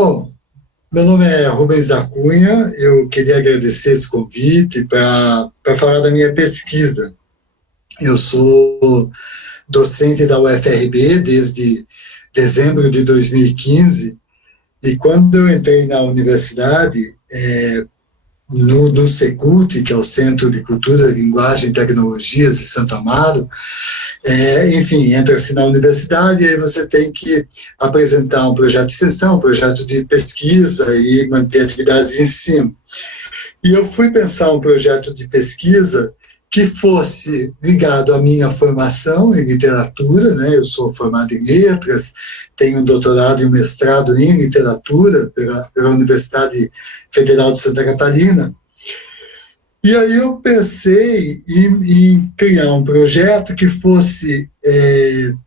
Bom, meu nome é Rubens da Cunha, eu queria agradecer esse convite para falar da minha pesquisa. Eu sou docente da UFRB desde dezembro de 2015, e quando eu entrei na universidade, no Secult, que é o Centro de Cultura, Linguagem e Tecnologias de Santo Amaro, enfim, entra-se na universidade e aí você tem que apresentar um projeto de extensão, um projeto de pesquisa e manter atividades de ensino. E eu fui pensar um projeto de pesquisa que fosse ligado à minha formação em literatura, né? Eu sou formado em letras, tenho um doutorado e um mestrado em literatura pela Universidade Federal de Santa Catarina. E aí eu pensei em criar um projeto que fosse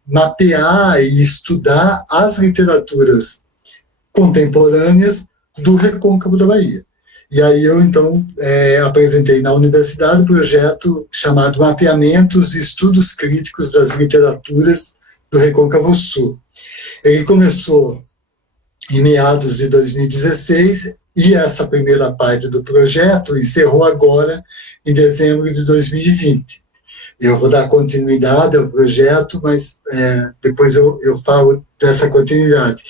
mapear e estudar as literaturas contemporâneas do Recôncavo da Bahia. E aí eu, então, apresentei na universidade um projeto chamado Mapeamentos e Estudos Críticos das Literaturas do Recôncavo Sul. Ele começou em meados de 2016 e essa primeira parte do projeto encerrou agora em dezembro de 2020. Eu vou dar continuidade ao projeto, mas depois eu falo dessa continuidade.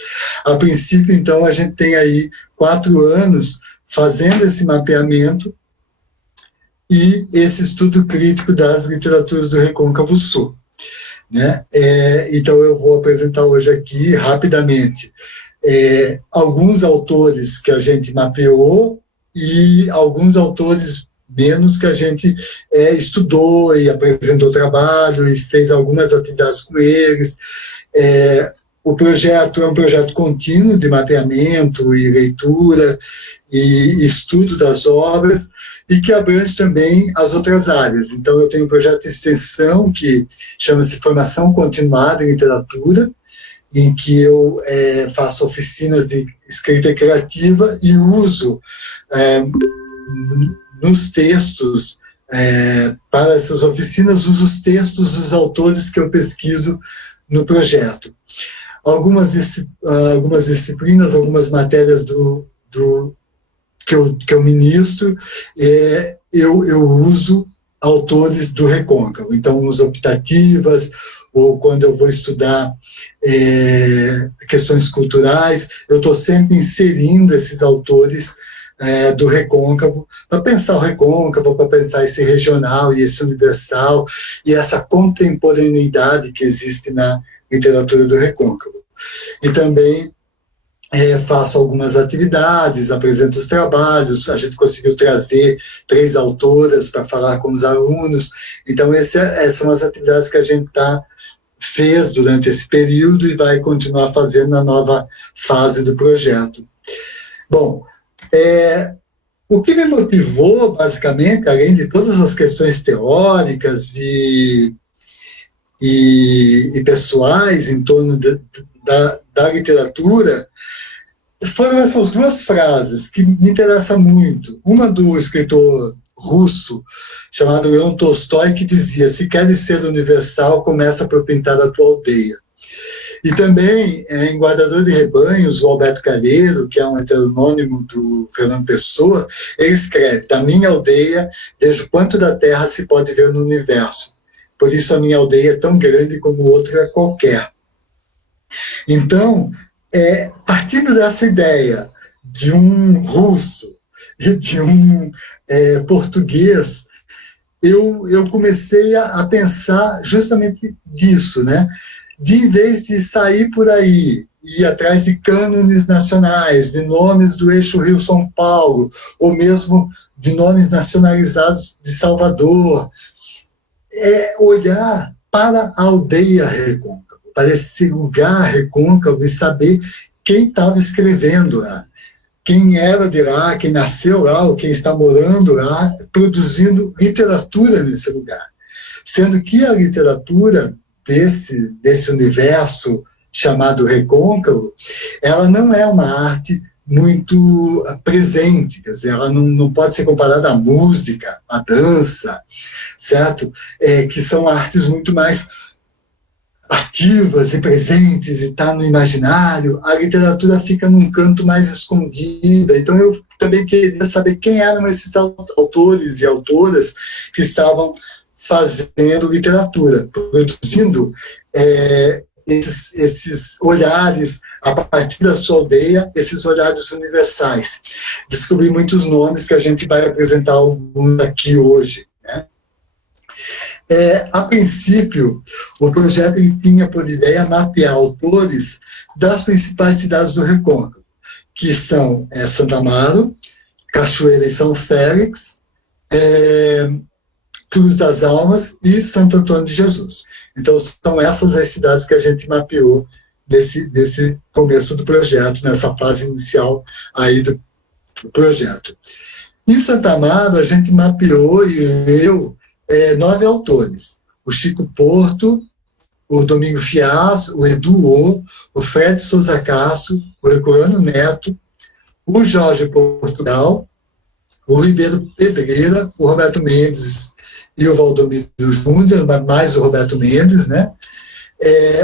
A princípio, então, a gente tem aí 4 anos fazendo esse mapeamento e esse estudo crítico das literaturas do Recôncavo Sul, né? Então eu vou apresentar hoje aqui, rapidamente, alguns autores que a gente mapeou e alguns autores menos que a gente estudou e apresentou trabalho e fez algumas atividades com eles. O projeto é um projeto contínuo de mapeamento e leitura e estudo das obras e que abrange também as outras áreas. Então, eu tenho um projeto de extensão que chama-se Formação Continuada em Literatura, em que eu faço oficinas de escrita criativa e uso nos textos, para essas oficinas, uso os textos dos autores que eu pesquiso no projeto. Algumas disciplinas, algumas matérias que eu ministro, eu uso autores do Recôncavo. Então, uso optativas, ou quando eu vou estudar questões culturais, eu estou sempre inserindo esses autores do Recôncavo, para pensar o Recôncavo, para pensar esse regional e esse universal, e essa contemporaneidade que existe na literatura do Recôncavo. E também faço algumas atividades, apresento os trabalhos, a gente conseguiu trazer 3 autoras para falar com os alunos, então essas são as atividades que a gente fez durante esse período e vai continuar fazendo na nova fase do projeto. Bom, o que me motivou, basicamente, além de todas as questões teóricas e pessoais em torno da literatura, foram essas 2 frases que me interessam muito. Uma do escritor russo chamado Leon Tolstói, que dizia: se queres ser universal, começa por pintar a tua aldeia. E também, em Guardador de Rebanhos, o Alberto Calheiro, que é um heteronônimo do Fernando Pessoa, ele escreve: da minha aldeia, vejo quanto da terra se pode ver no universo. Por isso a minha aldeia é tão grande como outra qualquer. Então, partindo dessa ideia de um russo e de um português, eu comecei a pensar justamente disso, né? De, em vez de sair por aí e ir atrás de cânones nacionais, de nomes do eixo Rio-São Paulo, ou mesmo de nomes nacionalizados de Salvador, olhar para a aldeia Recôncavo, para esse lugar Recôncavo, e saber quem estava escrevendo lá, quem era de lá, quem nasceu lá, ou quem está morando lá, produzindo literatura nesse lugar. Sendo que a literatura desse universo chamado Recôncavo, ela não é uma arte muito presente, quer dizer, ela não pode ser comparada à música, à dança, certo? Que são artes muito mais ativas e presentes e está no imaginário, a literatura fica num canto mais escondida. Então eu também queria saber quem eram esses autores e autoras que estavam fazendo literatura, produzindo esses olhares a partir da sua aldeia, esses olhares universais. Descobri muitos nomes que a gente vai apresentar alguns aqui hoje, né? A princípio, o projeto tinha por ideia mapear autores das principais cidades do Recôncavo, que são Santa Amaro, Cachoeira e São Félix, Cruz das Almas e Santo Antônio de Jesus. Então, são essas as cidades que a gente mapeou desse começo do projeto, nessa fase inicial aí do projeto. Em Santa Amaro, a gente mapeou e leu 9 autores: o Chico Porto, o Domingo Fiaz, o Edu o Fred Souza Castro, o Herculano Neto, o Jorge Portugal, o Ribeiro Pedreira, o Roberto Mendes e o Valdomiro Júnior, mais o Roberto Mendes, né?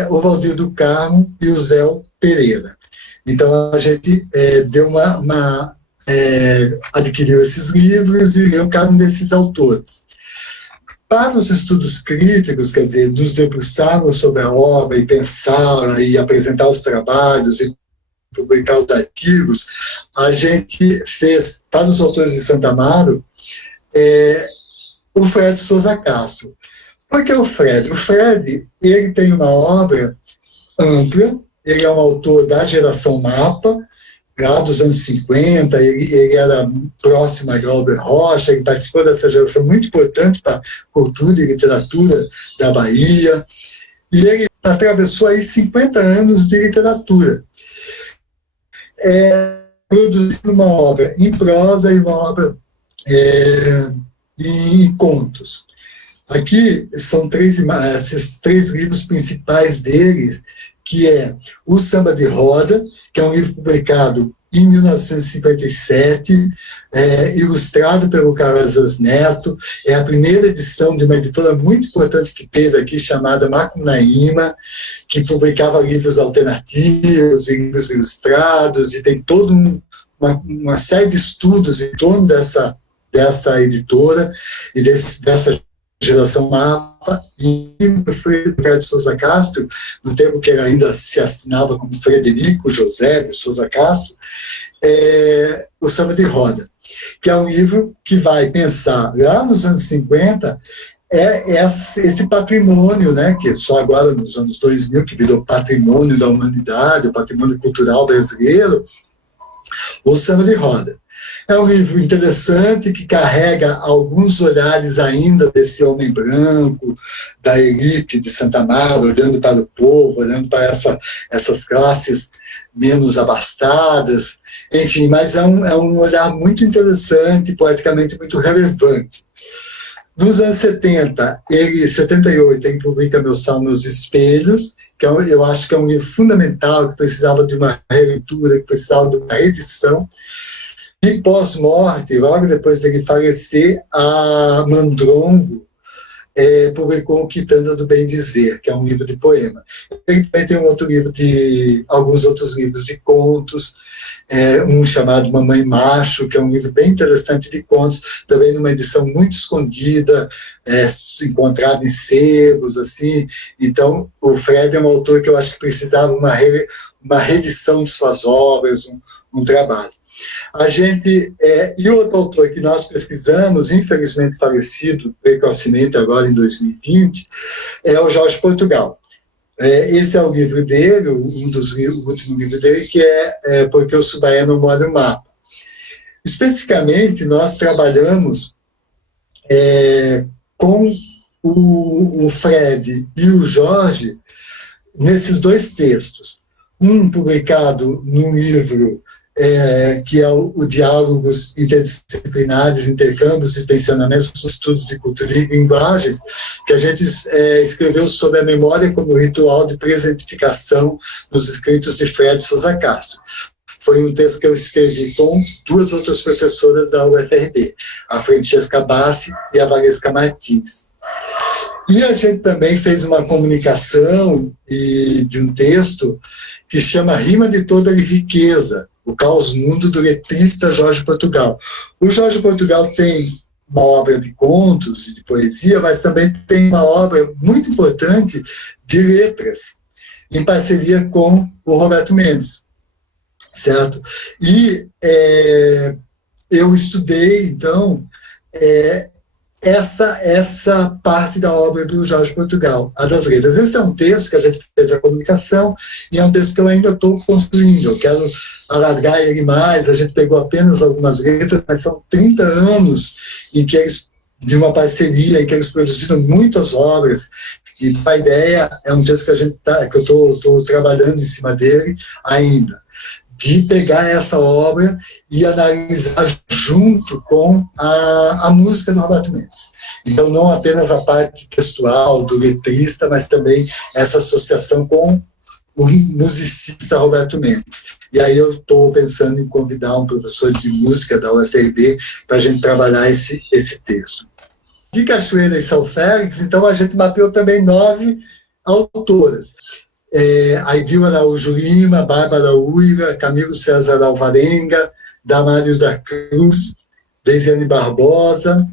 O Valdir do Carmo e o Zé Pereira. Então, a gente adquiriu esses livros e leu cada um desses autores. Para os estudos críticos, quer dizer, nos debruçarmos sobre a obra e pensar e apresentar os trabalhos e publicar os artigos, a gente fez, para os autores de Santa Amaro, o Fred Souza Castro. Por que o Fred? O Fred, ele tem uma obra ampla, ele é um autor da geração Mapa, lá dos anos 50, ele era próximo a Glauber Rocha, ele participou dessa geração muito importante para a cultura e literatura da Bahia, e ele atravessou aí 50 anos de literatura, produzindo uma obra em prosa e uma obra em contos. Aqui são esses 3 livros principais dele, que é O Samba de Roda, que é um livro publicado em 1957, ilustrado pelo Calazans Neto, é a primeira edição de uma editora muito importante que teve aqui, chamada Macunaíma, que publicava livros alternativos e livros ilustrados, e tem toda uma série de estudos em torno dessa editora e dessa geração Mapa. E o Fred Souza Castro, no tempo que ele ainda se assinava como Frederico José de Souza Castro, O Samba de Roda, que é um livro que vai pensar, lá nos anos 50, esse patrimônio, né, que só agora nos anos 2000, que virou patrimônio da humanidade, o patrimônio cultural brasileiro, O Samba de Roda. É um livro interessante que carrega alguns olhares ainda desse homem branco, da elite de Santa Amaro, olhando para o povo, olhando para essas classes menos abastadas, enfim, mas é um olhar muito interessante, poeticamente muito relevante. Nos anos 78, ele publica Meu Sal, Meus Espelhos, que eu acho que é um livro fundamental, que precisava de uma releitura, que precisava de uma reedição. E pós-morte, logo depois dele falecer, a Mandrongo publicou o Quitanda do Bem Dizer, que é um livro de poema. Ele também tem alguns outros livros de contos, um chamado Mamãe Macho, que é um livro bem interessante de contos, também numa edição muito escondida, encontrada em sebos, assim. Então, o Fred é um autor que eu acho que precisava uma reedição de suas obras, um trabalho. E outro autor que nós pesquisamos, infelizmente falecido precocemente agora em 2020, é o Jorge Portugal. Esse é o livro dele, o último livro dele, que é Porque o Subaé Não Mora no Mapa. Especificamente, nós trabalhamos com o Fred e o Jorge nesses 2 textos. Um publicado num livro que é o Diálogos Interdisciplinares, Intercâmbios e Tensionamentos dos Estudos de Cultura e Linguagens, que a gente escreveu sobre a memória como ritual de presentificação nos escritos de Fred Souza Castro. Foi um texto que eu escrevi com 2 outras professoras da UFRB, a Francesca Bassi e a Valesca Martins. E a gente também fez uma comunicação de um texto que chama Rima de Toda Riqueza, o Caos Mundo do letrista Jorge Portugal. O Jorge Portugal tem uma obra de contos e de poesia, mas também tem uma obra muito importante de letras, em parceria com o Roberto Mendes, certo? E eu estudei, então, essa parte da obra do Jorge Portugal, a das letras. Esse é um texto que a gente fez a comunicação e é um texto que eu ainda estou construindo. Eu quero alargar ele mais. A gente pegou apenas algumas letras, mas são 30 anos em que eles, de uma parceria, em que eles produziram muitas obras. E a ideia é um texto que eu estou trabalhando em cima dele ainda, de pegar essa obra e analisar junto com a música do Roberto Mendes. Então, não apenas a parte textual do letrista, mas também essa associação com o musicista Roberto Mendes. E aí eu estou pensando em convidar um professor de música da UFRB para a gente trabalhar esse texto. De Cachoeira e São Félix, então, a gente mapeou também 9 autoras. Aidil Araújo Lima, Bárbara Uira, Camilo César Alvarenga, Damário da Cruz, Deisiane Barbosa,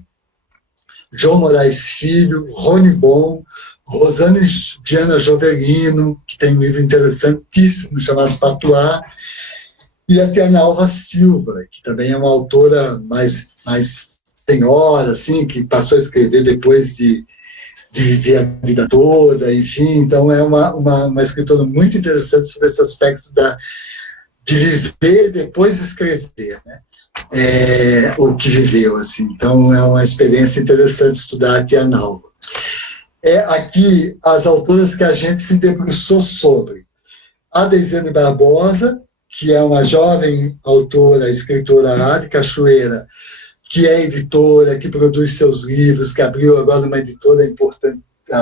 João Moraes Filho, Rony Bon, Rosane Viana Jovelino, que tem um livro interessantíssimo chamado Patuá, e a Tiana Alva Silva, que também é uma autora mais senhora, assim, que passou a escrever depois de viver a vida toda, enfim. Então é uma escritora muito interessante sobre esse aspecto de viver e depois escrever, né? O que viveu, assim. Então é uma experiência interessante estudar aqui a Nalva. Aqui as autoras que a gente se debruçou sobre. A Deisiane Barbosa, que é uma jovem autora, escritora lá de Cachoeira, que é editora, que produz seus livros, que abriu agora uma editora importante,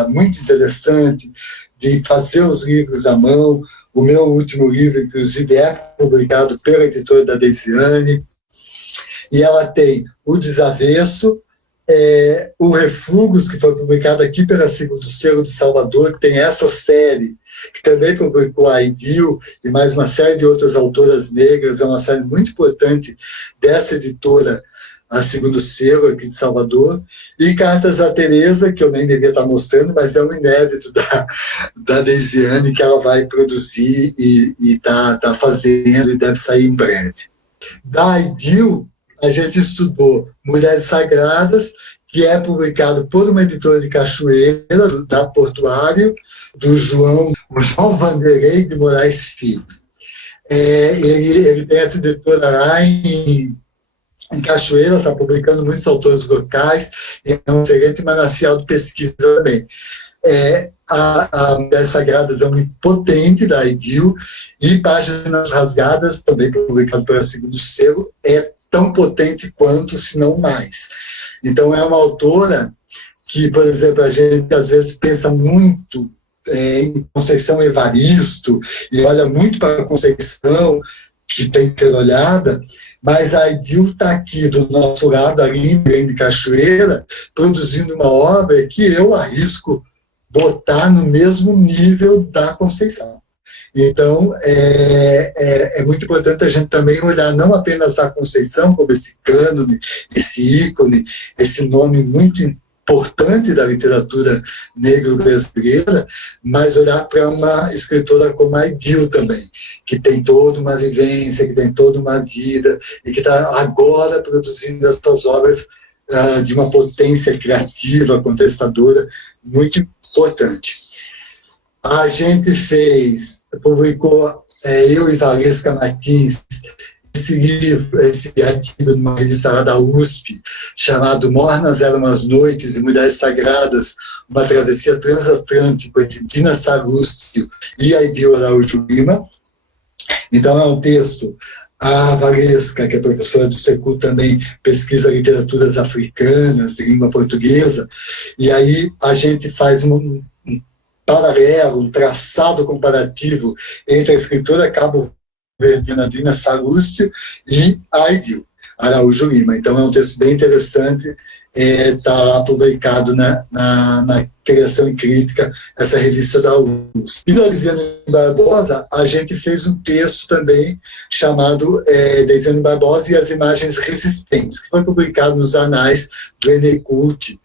muito interessante, de fazer os livros à mão. O meu último livro, inclusive, é publicado pela editora da Deisiane. E ela tem O Desavesso, o Refugos, que foi publicado aqui pela Segundo Selo de Salvador, que tem essa série, que também publicou a Aidil e mais uma série de outras autoras negras. É uma série muito importante dessa editora, a Segundo Selo aqui de Salvador, e Cartas a Teresa, que eu nem devia estar mostrando, mas é um inédito da Deisiane, que ela vai produzir e está fazendo, e deve sair em breve. Da Aidil, a gente estudou Mulheres Sagradas, que é publicado por uma editora de Cachoeira, da Portuário, do João Vanderlei de Moraes Filho. Ele tem essa editora lá em Cachoeira, está publicando muitos autores locais, e é um excelente manancial de pesquisa também. A Mulheres Sagradas é um livro potente da Aidil, e Páginas Rasgadas, também publicado pela Segundo Selo, é tão potente quanto, se não mais. Então é uma autora que, por exemplo, a gente às vezes pensa muito em Conceição Evaristo, e olha muito para a Conceição, que tem que ser olhada, mas a Aidil está aqui do nosso lado, ali em Belém de Cachoeira, produzindo uma obra que eu arrisco botar no mesmo nível da Conceição. Então, é muito importante a gente também olhar não apenas a Conceição como esse cânone, esse ícone, esse nome muito importante da literatura negra brasileira, mas olhar para uma escritora como a Aidil também, que tem toda uma vivência, que tem toda uma vida, e que está agora produzindo essas obras de uma potência criativa, contestadora, muito importante. A gente publicou, eu e Valesca Martins, esse livro, esse artigo de uma revista lá da USP, chamado Mornas Eram as Noites e Mulheres Sagradas, uma travessia transatlântica entre Dina Salustio e Aidil Araújo Lima. Então é um texto. A Valesca, que é professora do SECU, também pesquisa literaturas africanas, de língua portuguesa, e aí a gente faz um paralelo, um traçado comparativo entre a escritora cabo-verdiana Dina Salustio e Aidil Araújo Lima. Então é um texto bem interessante está lá publicado na Criação e Crítica, essa revista da USP. E da Deisiane Barbosa, a gente fez um texto também chamado Deisiane Barbosa e as Imagens Resistentes, que foi publicado nos anais do Enecult.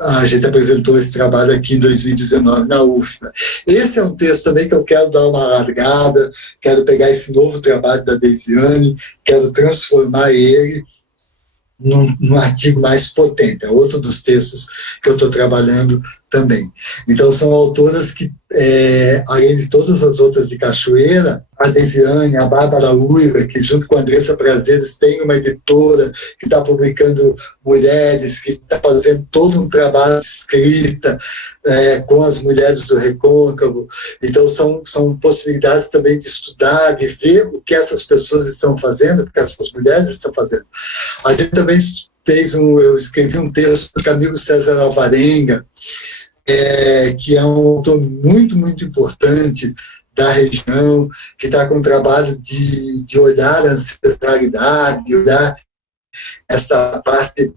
A gente apresentou esse trabalho aqui em 2019 na UFBA. Esse é um texto também que eu quero dar uma alargada, quero pegar esse novo trabalho da Deisiane, quero transformar ele num artigo mais potente. É outro dos textos que eu estou trabalhando também. Então, são autoras que, além de todas as outras de Cachoeira, a Deisiane, a Bárbara Uira, que junto com a Andressa Prazeres tem uma editora que está publicando mulheres, que está fazendo todo um trabalho de escrita com as mulheres do Recôncavo. Então, são possibilidades também de estudar, de ver o que essas pessoas estão fazendo, o que essas mulheres estão fazendo. A gente também eu escrevi um texto do Camilo César Alvarenga, que é um autor muito, muito importante da região, que está com um trabalho de olhar a ancestralidade, de olhar essa parte,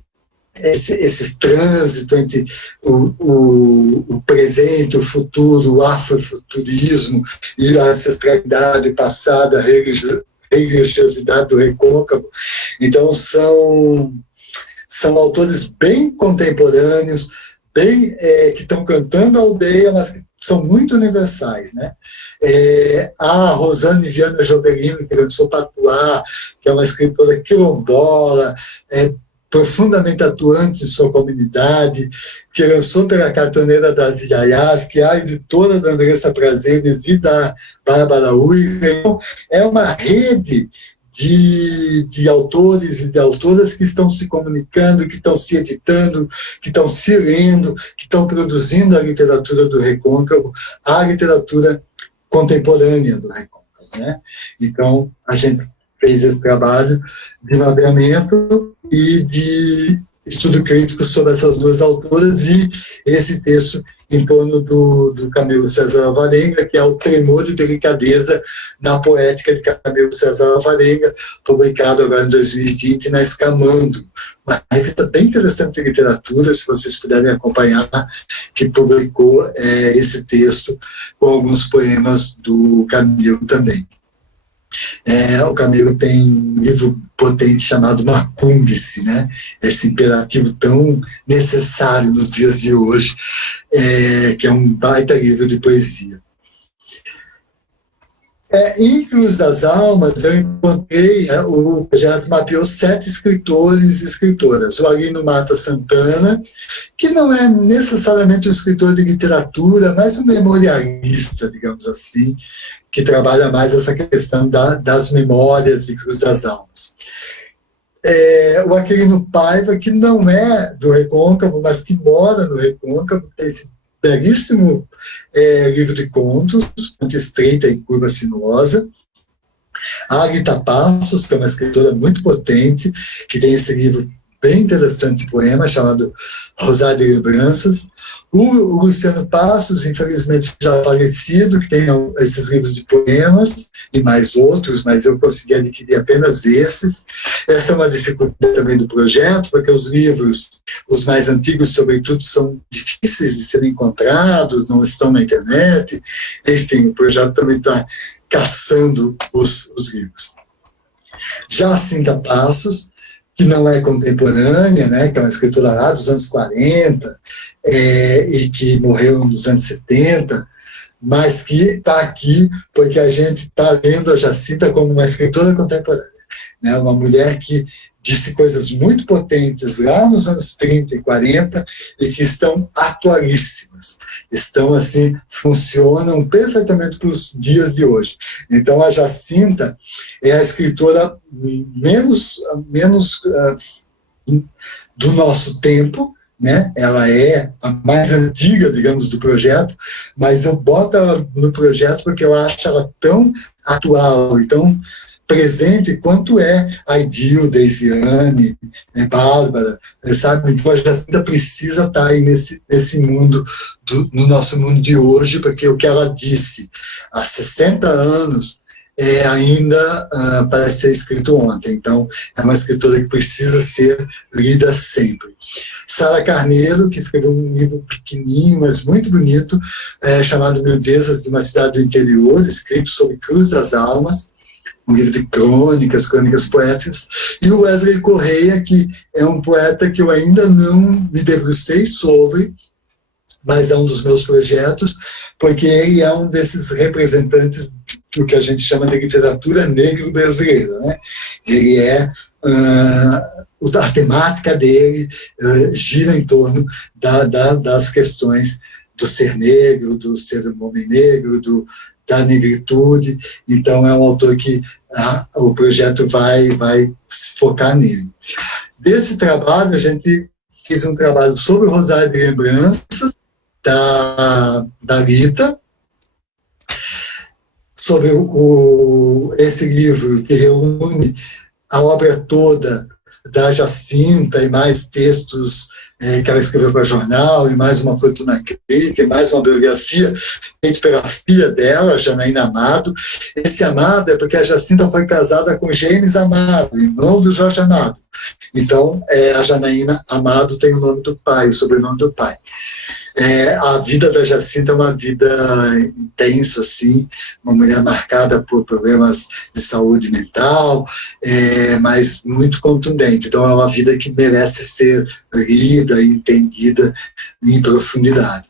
esse trânsito entre o presente, o futuro, o afrofuturismo e a ancestralidade passada, a religiosidade do Recôncavo. Então, são autores bem contemporâneos, que estão cantando a aldeia, mas que são muito universais, né? A Rosane Viana Jovelino, que lançou Patuá, que é uma escritora quilombola, profundamente atuante em sua comunidade, que lançou pela Cartoneira das Iaiás, que é a editora da Andressa Prazeres e da Bárbara Uira. Então, é uma rede de autores e de autoras que estão se comunicando, que estão se editando, que estão se lendo, que estão produzindo a literatura do Recôncavo, a literatura contemporânea do Recôncavo, né? Então, a gente fez esse trabalho de mapeamento e de estudo crítico sobre essas duas autoras e esse texto em torno do Camilo César Alvarenga, que é o Tremor e Delicadeza na Poética de Camilo César Alvarenga, publicado agora em 2020 na Escamando, uma revista bem interessante de literatura, se vocês puderem acompanhar, que publicou esse texto com alguns poemas do Camilo também. O Camilo tem um livro potente chamado Macumbe-se, né? Esse imperativo tão necessário nos dias de hoje, que é um baita livro de poesia. Em Cruz das Almas, eu encontrei, o projeto mapeou 7 escritores e escritoras. O Arino Mata Santana, que não é necessariamente um escritor de literatura, mas um memorialista, digamos assim, que trabalha mais essa questão das memórias de Cruz das Almas. O Aquilino Paiva, que não é do Recôncavo, mas que mora no Recôncavo, tem esse belíssimo livro de contos, Ponte Estreita e Curva Sinuosa. A Rita Passos, que é uma escritora muito potente, que tem esse livro bem interessante de poema, chamado Rosário de Lembranças. O Luciano Passos, infelizmente já falecido, que tem esses livros de poemas e mais outros, mas eu consegui adquirir apenas esses. Essa é uma dificuldade também do projeto, porque os livros, os mais antigos, sobretudo, são difíceis de serem encontrados, não estão na internet. Enfim, o projeto também está caçando os livros. Já a Cinta Passos, que não é contemporânea, né, que é uma escritora lá dos anos 40, e que morreu nos anos 70, mas que está aqui porque a gente está vendo a Jacinta como uma escritora contemporânea, né, uma mulher que disse coisas muito potentes lá nos anos 30 e 40 e que estão atualíssimas, estão assim, funcionam perfeitamente para os dias de hoje. Então a Jacinta é a escritora menos do nosso tempo, né? Ela é a mais antiga, digamos, do projeto, mas eu boto ela no projeto porque eu acho ela tão atual e tão presente quanto é a Idil, Deisiane, Bárbara, sabe? Então a Jacinta precisa estar aí nesse mundo, no nosso mundo de hoje, porque o que ela disse há 60 anos ainda parece ser escrito ontem. Então, é uma escritora que precisa ser lida sempre. Sara Carneiro, que escreveu um livro pequenininho, mas muito bonito, chamado Mildezas de uma Cidade do Interior, escrito sobre Cruz das Almas, um livro de crônicas poéticas, e o Wesley Correia, que é um poeta que eu ainda não me debrucei sobre, mas é um dos meus projetos, porque ele é um desses representantes do que a gente chama de literatura negro brasileira, né? Ele a temática dele gira em torno das questões do ser negro, do ser homem negro, da negritude. Então é um autor que o projeto vai se focar nele. Desse trabalho, a gente fez um trabalho sobre o Rosário de Lembranças, da Rita, sobre esse livro que reúne a obra toda da Jacinta e mais textos que ela escreveu para jornal, e mais uma fortuna crítica, e mais uma biografia feita pela filha dela, Janaína Amado. Esse Amado é porque a Jacinta foi casada com James Amado, irmão do Jorge Amado. Então, a Janaína Amado tem o nome do pai, o sobrenome do pai. A vida da Jacinta é uma vida intensa, assim, uma mulher marcada por problemas de saúde mental, mas muito contundente. Então é uma vida que merece ser lida e entendida em profundidade.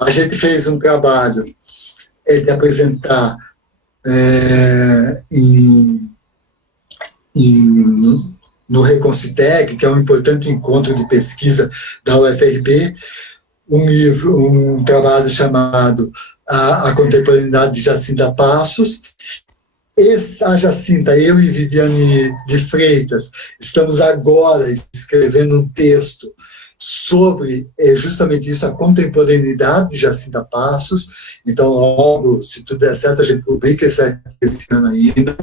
A gente fez um trabalho de apresentar no Reconcitec, que é um importante encontro de pesquisa da UFRB, um trabalho chamado A Contemporaneidade de Jacinta Passos. A Jacinta, eu e Viviane de Freitas, estamos agora escrevendo um texto sobre justamente isso, a contemporaneidade de Jacinta Passos. Então, logo, se tudo der certo, a gente publica esse ano ainda,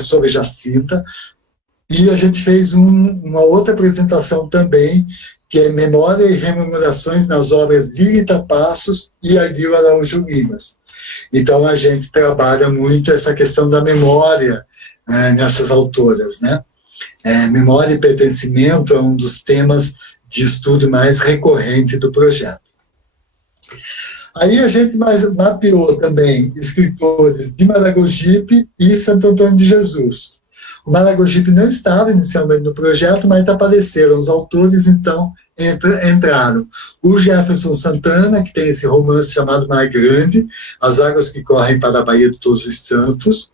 sobre Jacinta. E a gente fez uma outra apresentação também, que é Memória e Rememorações nas obras de Rita Passos e Ardil Araújo Limas. Então, a gente trabalha muito essa questão da memória nessas autoras, né? Memória e pertencimento é um dos temas de estudo mais recorrente do projeto. Aí a gente mapeou também escritores de Maragogipe e Santo Antônio de Jesus. O Maragogipe não estava inicialmente no projeto, mas apareceram os autores, então entraram. O Jefferson Santana, que tem esse romance chamado Mar Grande, As Águas que Correm para a Baía de Todos os Santos,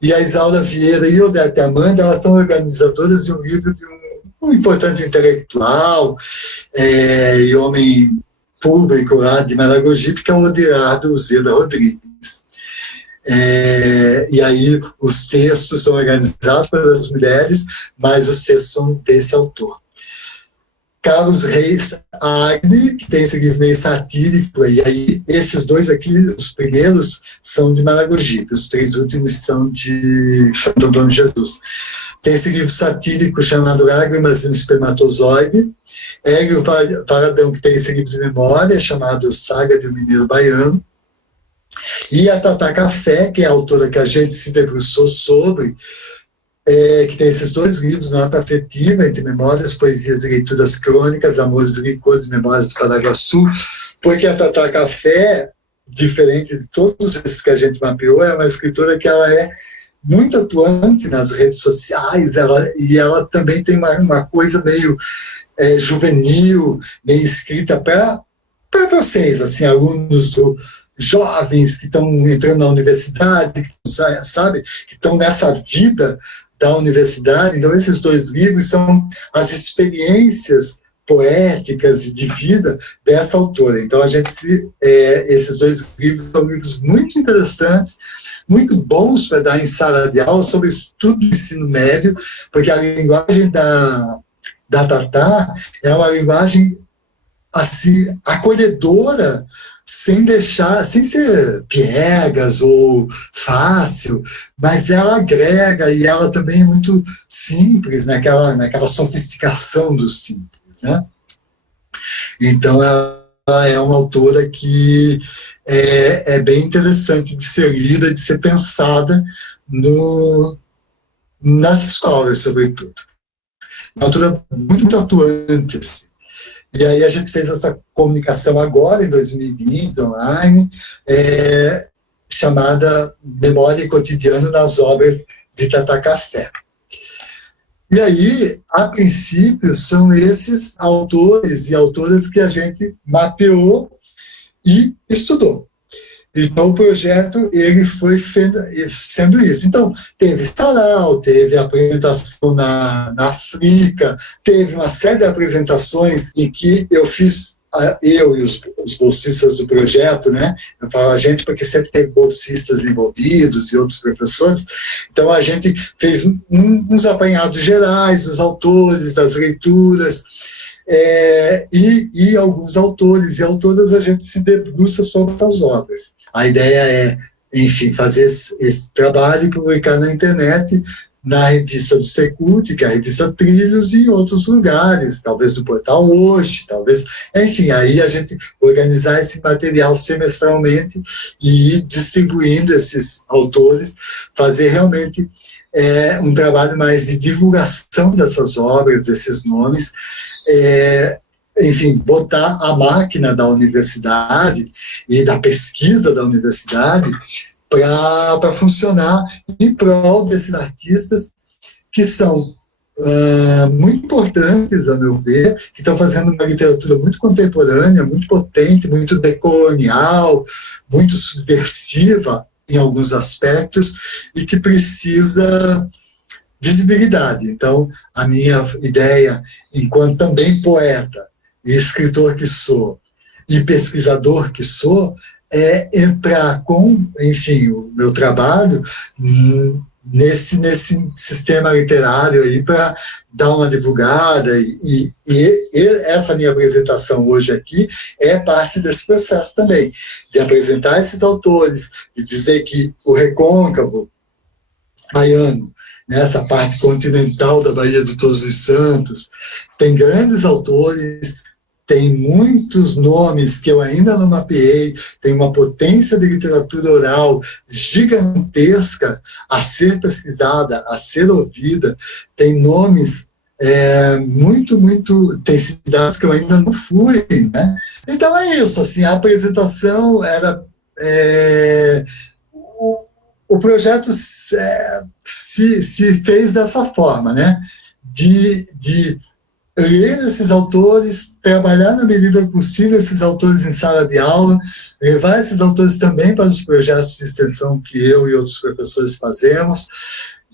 e a Isaura Vieira e Odete Amanda, elas são organizadoras de um livro de um importante intelectual e homem público lá de Maragogipe, que é o Odirardo Zeda Rodrigues. E aí os textos são organizados pelas mulheres, mas os textos são desse autor. Carlos Reis Agni, que tem esse livro meio satírico, e aí esses dois aqui, os primeiros, são de Maragogipe, os três últimos são de Santo Antônio de Jesus. Tem esse livro satírico chamado Lágrimas de um Espermatozoide. Hélio Varadão, que tem esse livro de memória, chamado Saga de um Mineiro Baiano. E a Tatá Café, que é a autora que a gente se debruçou sobre, que tem esses dois livros, Nota Afetiva, Entre Memórias, Poesias e Leituras Crônicas, Amores Licores e Memórias do Paraguaçu, porque a Tatá Café, diferente de todos esses que a gente mapeou, é uma escritora que ela é muito atuante nas redes sociais, e ela também tem uma coisa meio juvenil, meio escrita para vocês, assim, alunos jovens que estão entrando na universidade, sabe, que estão nessa vida da universidade. Então, esses dois livros são as experiências poéticas e de vida dessa autora. Então, esses dois livros são livros muito interessantes, muito bons para dar em sala de aula, sobre tudo do ensino médio, porque a linguagem da Tatá é uma linguagem assim, acolhedora, sem ser piegas ou fácil, mas ela agrega, e ela também é muito simples, naquela sofisticação do simples, né? Então, ela é uma autora que é bem interessante de ser lida, de ser pensada nas escolas, sobretudo. Uma autora muito atuante, assim. E aí a gente fez essa comunicação agora, em 2020, online, chamada Memória e Cotidiano nas Obras de Tata Café. E aí, a princípio, são esses autores e autoras que a gente mapeou e estudou. Então, o projeto ele foi sendo isso. Então, teve sarau, teve apresentação na África, teve uma série de apresentações em que eu fiz, eu e os bolsistas do projeto, né? Eu falo a gente porque sempre teve bolsistas envolvidos e outros professores. Então, a gente fez uns apanhados gerais dos autores, das leituras, e alguns autores e autoras a gente se debruça sobre as obras. A ideia é, enfim, fazer esse trabalho e publicar na internet, na revista do Secult, que é a revista Trilhos, e em outros lugares, talvez no portal Hoje, talvez, enfim, aí a gente organizar esse material semestralmente e ir distribuindo esses autores, fazer realmente um trabalho mais de divulgação dessas obras, desses nomes, enfim, botar a máquina da universidade e da pesquisa da universidade para funcionar em prol desses artistas que são muito importantes, a meu ver, que estão fazendo uma literatura muito contemporânea, muito potente, muito decolonial, muito subversiva em alguns aspectos e que precisa visibilidade. Então, a minha ideia, enquanto também poeta e escritor que sou e pesquisador que sou, é entrar com, enfim, o meu trabalho nesse sistema literário aí para dar uma divulgada e essa minha apresentação hoje aqui é parte desse processo também, de apresentar esses autores, de dizer que o Recôncavo baiano, nessa parte continental da Bahia de Todos os Santos, tem grandes autores, tem muitos nomes que eu ainda não mapeei, tem uma potência de literatura oral gigantesca a ser pesquisada, a ser ouvida, tem nomes tem cidades que eu ainda não fui, né? Então é isso, assim, a apresentação era... o projeto se fez dessa forma, né? De ler esses autores, trabalhar na medida possível esses autores em sala de aula, levar esses autores também para os projetos de extensão que eu e outros professores fazemos,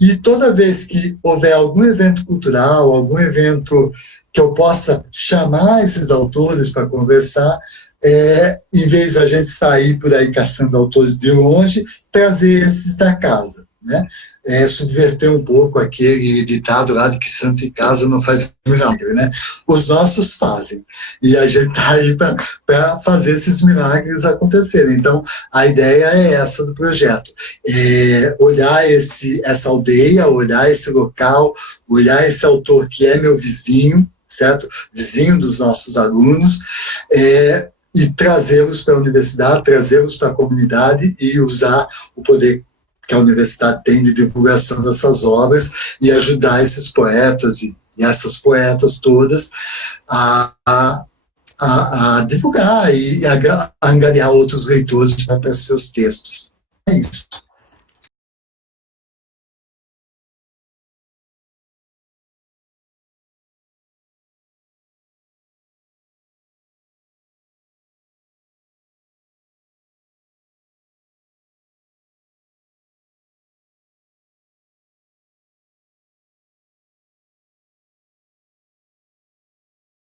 e toda vez que houver algum evento cultural, algum evento que eu possa chamar esses autores para conversar, em vez da gente sair por aí caçando autores de longe, trazer esses da casa, né? Subverter um pouco aquele ditado lá de que santo em casa não faz milagre, né? Os nossos fazem, e a gente está aí para fazer esses milagres acontecerem. Então, a ideia é essa do projeto, olhar essa aldeia, olhar esse local, olhar esse autor que é meu vizinho, certo? Vizinho dos nossos alunos, e trazê-los para a universidade, trazê-los para a comunidade e usar o poder que a universidade tem de divulgação dessas obras e ajudar esses poetas e essas poetas todas a divulgar e a angariar outros leitores para seus textos. É isso.